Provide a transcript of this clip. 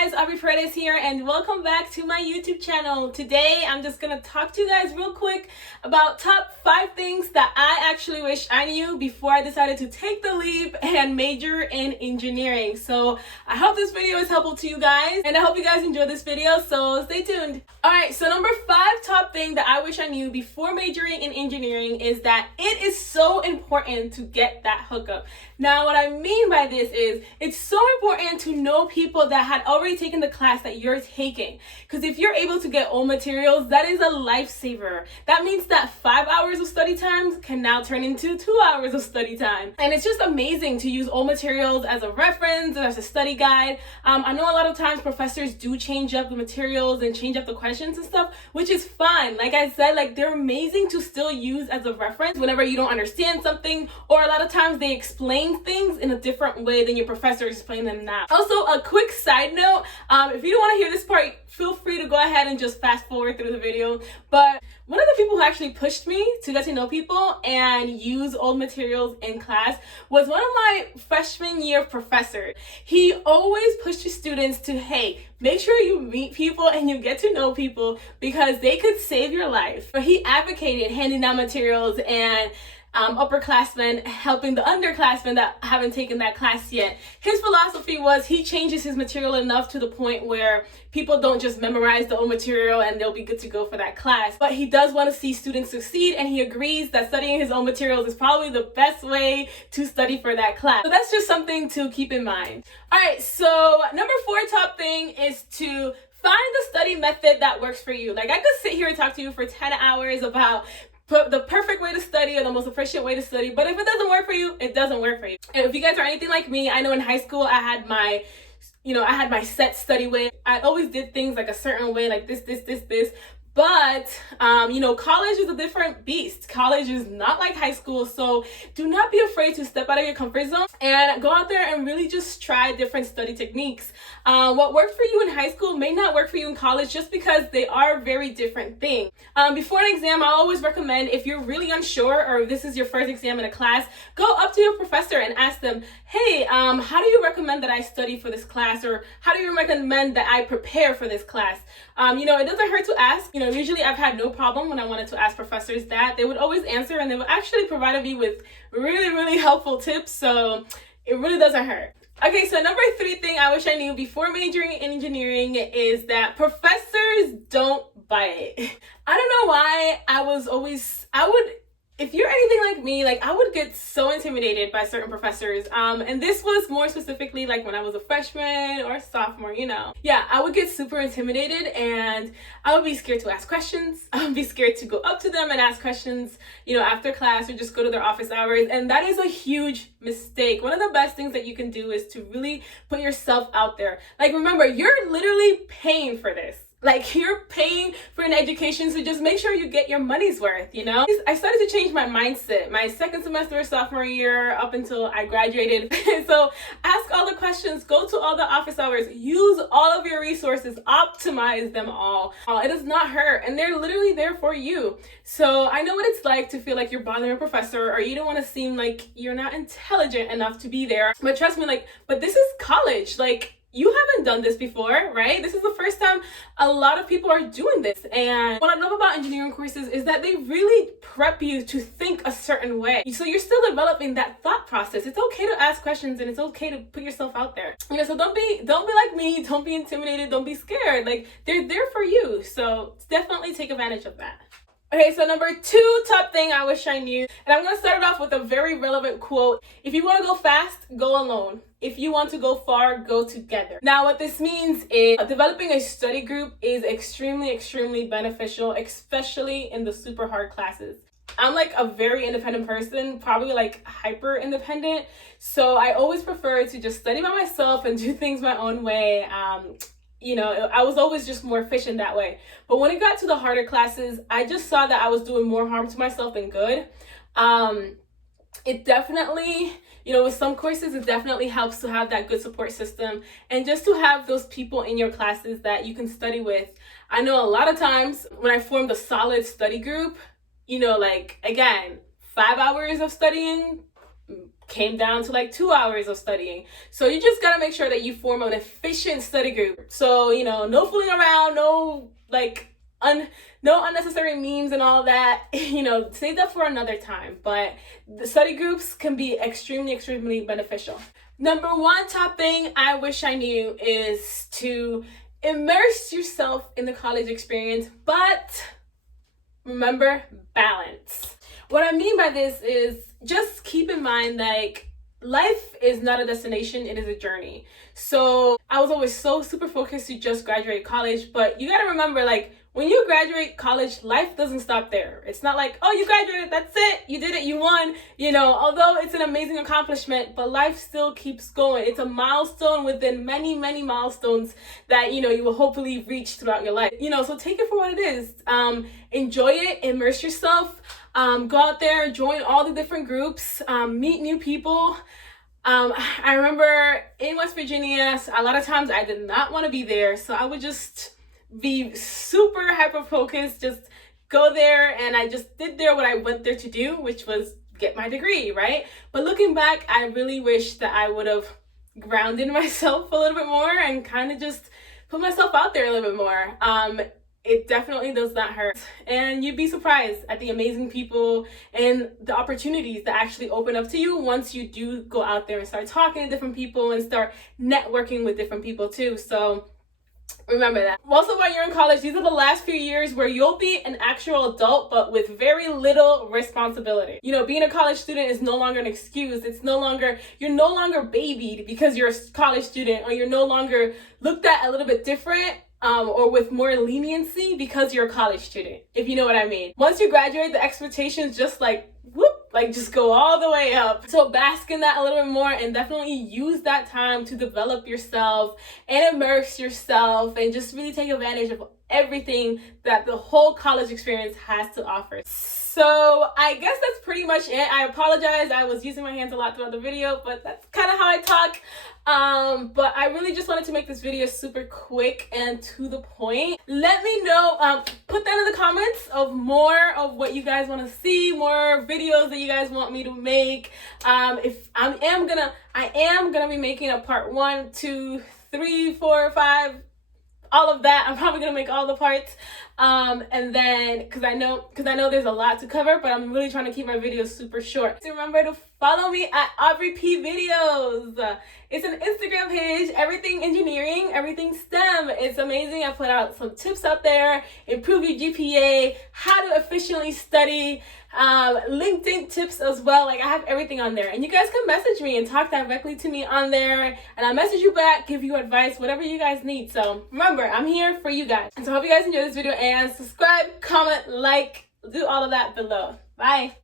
guys, Aubrey Paredes here and welcome back to my YouTube channel. Today I'm just gonna talk to you guys real quick about top 5 things that I actually wish I knew before I decided to take the leap and major in engineering. So I hope this video is helpful to you guys and I hope you guys enjoy this video, so stay tuned. Alright, so number 5 top thing that I wish I knew before majoring in engineering is that it is so important to get that hookup. Now what I mean by this is it's so important to know people that had already taken the class that you're taking, because if you're able to get old materials, that is a lifesaver. That means that 5 hours of study time can now turn into 2 hours of study time, and it's just amazing to use old materials as a reference, as a study guide. I know a lot of times professors do change up the materials and change up the questions and stuff, which is fine. Like I said, like they're amazing to still use as a reference whenever you don't understand something, or a lot of times they explain things in a different way than your professor explained them now. Also, a quick side note, if you don't want to hear this part, feel free to go ahead and just fast forward through the video. But one of the people who actually pushed me to get to know people and use old materials in class was one of my freshman year professors. He always pushed his students to, hey, make sure you meet people and you get to know people because they could save your life. But he advocated handing down materials and upperclassmen helping the underclassmen that haven't taken that class yet. His philosophy was he changes his material enough to the point where people don't just memorize the old material and they'll be good to go for that class. But he does want to see students succeed, and he agrees that studying his own materials is probably the best way to study for that class. So that's just something to keep in mind. Alright, so number 4 top thing is to find the study method that works for you. Like I could sit here and talk to you for 10 hours about the perfect way to study or the most efficient way to study, but if it doesn't work for you, it doesn't work for you. And if you guys are anything like me, I know in high school I had my set study way. I always did things like a certain way, like this. But, college is a different beast. College is not like high school, so do not be afraid to step out of your comfort zone and go out there and really just try different study techniques. What worked for you in high school may not work for you in college just because they are very different things. Before an exam, I always recommend, if you're really unsure or this is your first exam in a class, go up to your professor and ask them, hey, how do you recommend that I study for this class? Or how do you recommend that I prepare for this class? It doesn't hurt to ask. Usually I've had no problem when I wanted to ask professors that. They would always answer and they would actually provide me with really, really helpful tips. So it really doesn't hurt. Okay, so number 3 thing I wish I knew before majoring in engineering is that professors don't buy it. I don't know why if you're anything like me, like I would get so intimidated by certain professors. And this was more specifically like when I was a freshman or a sophomore, Yeah, I would get super intimidated and I would be scared to ask questions. I would be scared to go up to them and ask questions, after class or just go to their office hours. And that is a huge mistake. One of the best things that you can do is to really put yourself out there. Like, remember, you're literally paying for this. Like, you're paying for an education, so just make sure you get your money's worth, I started to change my mindset my second semester of sophomore year up until I graduated. So ask all the questions, go to all the office hours, use all of your resources, optimize them all. It does not hurt, and they're literally there for you. So I know what it's like to feel like you're bothering a professor or you don't want to seem like you're not intelligent enough to be there. But trust me, but this is college. Like, you haven't done this before, right? This is the first time a lot of people are doing this. And what I love about engineering courses is that they really prep you to think a certain way. So you're still developing that thought process. It's okay to ask questions and it's okay to put yourself out there. So don't be like me, don't be intimidated, don't be scared. Like, they're there for you. So definitely take advantage of that. Okay, so number 2 top thing I wish I knew, and I'm going to start it off with a very relevant quote. If you want to go fast, go alone. If you want to go far, go together. Now, what this means is developing a study group is extremely, extremely beneficial, especially in the super hard classes. I'm like a very independent person, probably like hyper independent. So I always prefer to just study by myself and do things my own way. I was always just more efficient that way. But when it got to the harder classes, I just saw that I was doing more harm to myself than good. It definitely, with some courses, it definitely helps to have that good support system and just to have those people in your classes that you can study with. I know a lot of times when I formed a solid study group, again, 5 hours of studying came down to like 2 hours of studying. So you just gotta make sure that you form an efficient study group. So, you know, no fooling around, no like no unnecessary memes and all that. You know, save that for another time. But the study groups can be extremely beneficial. Number one top thing I wish I knew is to immerse yourself in the college experience, but remember, balance. What I mean by this is just keep in mind, like, life is not a destination, it is a journey. So I was always so super focused to just graduate college, but you gotta remember, like, when you graduate college, life doesn't stop there. It's not like, oh, you graduated, that's it, you did it, you won. You know, although it's an amazing accomplishment, but life still keeps going. It's a milestone within many milestones that, you know, you will hopefully reach throughout your life. You know, so take it for what it is. Enjoy it, immerse yourself, go out there, join all the different groups, meet new people. I remember in West Virginia, a lot of times I did not want to be there, so I would just be super hyper focused, just go there, and I just did there what I went there to do, which was get my degree, right? But looking back, I really wish that I would have grounded myself a little bit more and kind of just put myself out there a little bit more. It definitely does not hurt, and you'd be surprised at the amazing people and the opportunities that actually open up to you once you do go out there and start talking to different people and start networking with different people too. So remember that. Also, while you're in college, these are the last few years where you'll be an actual adult, but with very little responsibility. You know, being a college student is no longer an excuse. It's no longer, you're no longer babied because you're a college student, or you're no longer looked at a little bit different or with more leniency because you're a college student, if you know what I mean. Once you graduate, the expectations just like whoop, like just go all the way up. So bask in that a little bit more, and definitely use that time to develop yourself and immerse yourself and just really take advantage of everything that the whole college experience has to offer. So I guess that's pretty much it. I apologize, I was using my hands a lot throughout the video, but that's kind of how I talk. But I really just wanted to make this video super quick and to the point. Let me know, put that in the comments of more of what you guys want to see, more videos that you guys want me to make. If I am gonna be making a part 1, 2, 3, 4, 5, all of that. I'm probably gonna make all the parts, and then because I know there's a lot to cover, but I'm really trying to keep my videos super short. So remember to follow me at Aubrey P Videos. It's an Instagram page, everything engineering, everything STEM. It's amazing. I put out some tips out there, improve your GPA, how to efficiently study, LinkedIn tips as well. Like, I have everything on there, and you guys can message me and talk directly to me on there, and I'll message you back, give you advice, whatever you guys need. So remember, I'm here for you guys. And so I hope you guys enjoyed this video, and subscribe, comment, like, do all of that below. Bye.